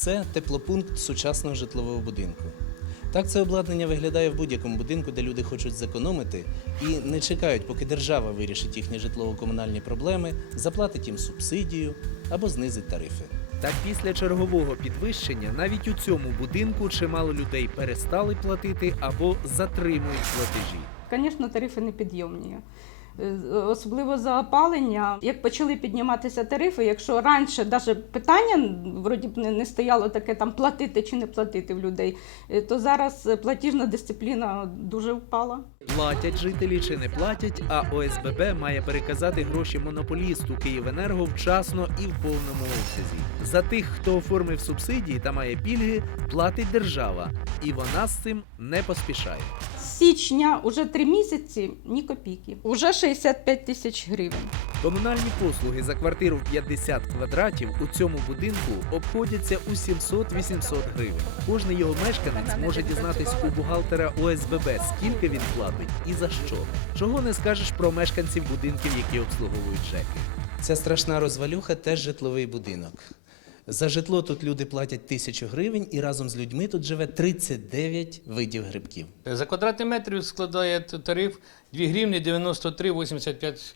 Це теплопункт сучасного житлового будинку. Так це обладнання виглядає в будь-якому будинку, де люди хочуть зекономити і не чекають, поки держава вирішить їхні житлово-комунальні проблеми, заплатить їм субсидію або знизить тарифи. Та після чергового підвищення навіть у цьому будинку чимало людей перестали платити або затримують платежі. Звісно, тарифи непідйомні. Е, Особливо за опалення. Як почали підніматися тарифи, якщо раніше навіть питання вроді б не стояло таке там платити чи не платити в людей, е, то зараз платіжна дисципліна дуже впала. Платять жителі чи не платять, а ОСББ має переказати гроші монополісту Київенерго вчасно і в повному обсязі. За тих, хто оформив субсидії та має пільги, платить держава, і вона з цим не поспішає. Січня уже три місяці ні копійки. Уже 65 тисяч гривень. Комунальні послуги за квартиру в 50 квадратів у цьому будинку обходяться у 700-800 гривень. Кожний його мешканець може дізнатись у бухгалтера ОСББ, скільки він платить і за що. Чого не скажеш про мешканців будинків, які обслуговують ЖЕКи. Ця страшна розвалюха теж житловий будинок. За житло тут люди платять тисячу гривень, і разом з людьми тут живе 39 видів грибків. За квадратний метр складає тариф 2 гривні 93,85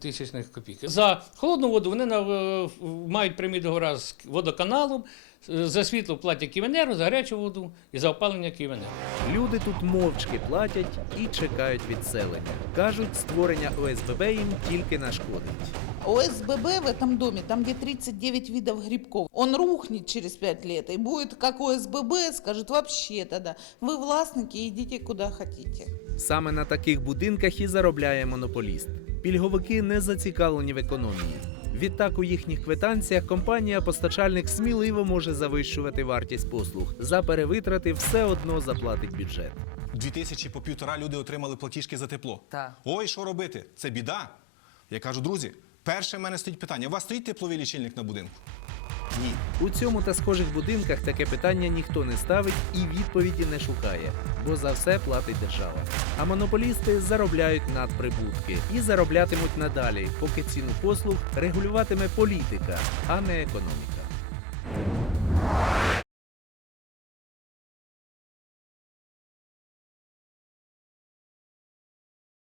тисячних копійок. За холодну воду вони на- мають прямі договори з водоканалом, за світло платять Київенерго, за гарячу воду і за опалення Київенерго. Люди тут мовчки платять і чекають відселення. Кажуть, створення ОСББ їм тільки нашкодить. ОСББ в этом доме, там где 39 видов грибков, он рухнет через 5 лет и будет как ОСББ, скажет вообще тогда, вы властники, идите куда хотите. Саме на таких будинках і заробляє монополіст. Пільговики не зацікавлені в економії. Відтак у їхніх квитанціях компанія-постачальник сміливо може завищувати вартість послуг. За перевитрати все одно заплатить бюджет. Дві тисячі по півтора люди отримали платіжки за тепло. Так. Ой, що робити? Це біда. Я кажу, друзі, перше в мене стоїть питання: у вас стоїть тепловий лічильник на будинку? Ні. У цьому та схожих будинках таке питання ніхто не ставить і відповіді не шукає, бо за все платить держава. А монополісти заробляють надприбутки і зароблятимуть надалі, поки ціну послуг регулюватиме політика, а не економіка.